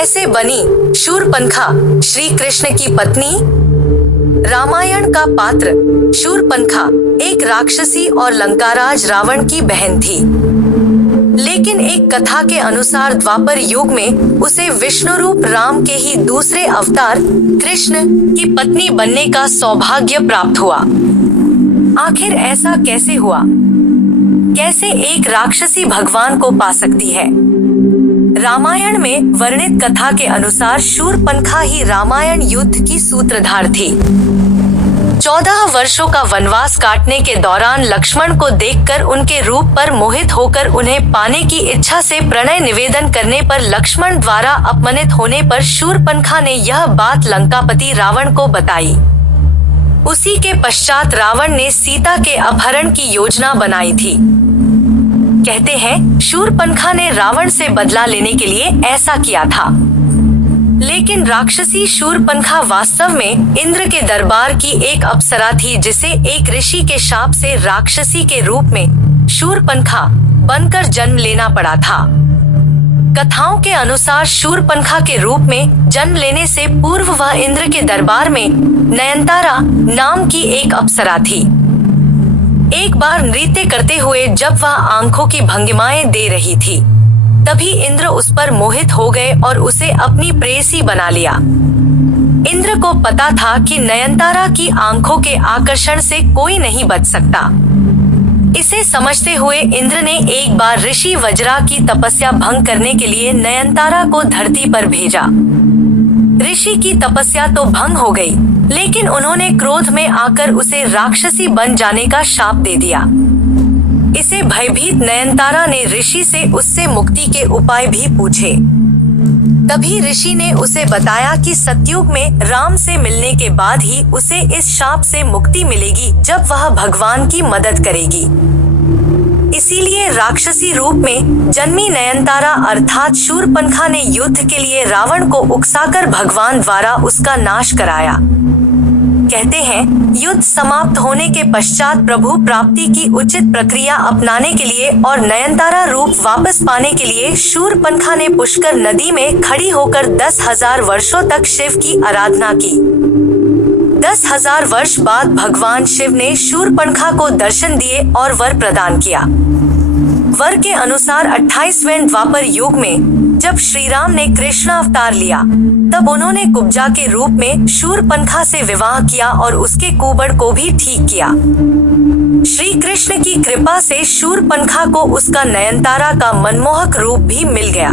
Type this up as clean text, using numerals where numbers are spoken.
कैसे बनी शूरपनखा श्री कृष्ण की पत्नी? रामायण का पात्र शूरपनखा एक राक्षसी और लंकाराज रावण की बहन थी। लेकिन एक कथा के अनुसार द्वापर युग में उसे विष्णु रूप राम के ही दूसरे अवतार कृष्ण की पत्नी बनने का सौभाग्य प्राप्त हुआ। आखिर ऐसा कैसे हुआ? कैसे एक राक्षसी भगवान को पा सकती है? रामायण में वर्णित कथा के अनुसार शूरपनखा ही रामायण युद्ध की सूत्रधार थी। 14 वर्षों का वनवास काटने के दौरान लक्ष्मण को देखकर उनके रूप पर मोहित होकर उन्हें पाने की इच्छा से प्रणय निवेदन करने पर लक्ष्मण द्वारा अपमानित होने पर शूरपनखा ने यह बात लंकापति रावण को बताई। उसी के पश्चात रावण ने सीता के अपहरण की योजना बनाई थी। कहते हैं शूरपनखा ने रावण से बदला लेने के लिए ऐसा किया था। लेकिन राक्षसी शूरपनखा वास्तव में इंद्र के दरबार की एक अप्सरा थी, जिसे एक ऋषि के शाप से राक्षसी के रूप में शूरपनखा बनकर जन्म लेना पड़ा था। कथाओं के अनुसार शूरपनखा के रूप में जन्म लेने से पूर्व वह इंद्र के दरबार में नयनतारा नाम की एक अप्सरा थी। एक बार नृत्य करते हुए जब वह आंखों की भंगिमाएं दे रही थी, तभी इंद्र उस पर मोहित हो गए और उसे अपनी प्रेयसी बना लिया। इंद्र को पता था कि नयनतारा की आंखों के आकर्षण से कोई नहीं बच सकता। इसे समझते हुए इंद्र ने एक बार ऋषि वज्रा की तपस्या भंग करने के लिए नयनतारा को धरती पर भेजा। ऋषि की तपस्या तो भंग हो गई, लेकिन उन्होंने क्रोध में आकर उसे राक्षसी बन जाने का शाप दे दिया। इसे भयभीत नयनतारा ने ऋषि से उससे मुक्ति के उपाय भी पूछे। तभी ऋषि ने उसे बताया कि सतयुग में राम से मिलने के बाद ही उसे इस शाप से मुक्ति मिलेगी, जब वह भगवान की मदद करेगी। इसीलिए राक्षसी रूप में जन्मी नयनतारा अर्थात शूरपनखा ने युद्ध के लिए रावण को उकसाकर भगवान द्वारा उसका नाश कराया। कहते हैं युद्ध समाप्त होने के पश्चात प्रभु प्राप्ति की उचित प्रक्रिया अपनाने के लिए और नयनतारा रूप वापस पाने के लिए शूरपनखा ने पुष्कर नदी में खड़ी होकर 10,000 वर्षों तक शिव की आराधना की। 10,000 वर्ष बाद भगवान शिव ने शूरपनखा को दर्शन दिए और वर प्रदान किया। वर के अनुसार 28वें द्वापर युग में जब श्री राम ने कृष्ण अवतार लिया, तब उन्होंने कुब्जा के रूप में शूरपनखा से विवाह किया और उसके कुबड़ को भी ठीक किया। श्री कृष्ण की कृपा से शूरपनखा को उसका नयनतारा का मनमोहक रूप भी मिल गया।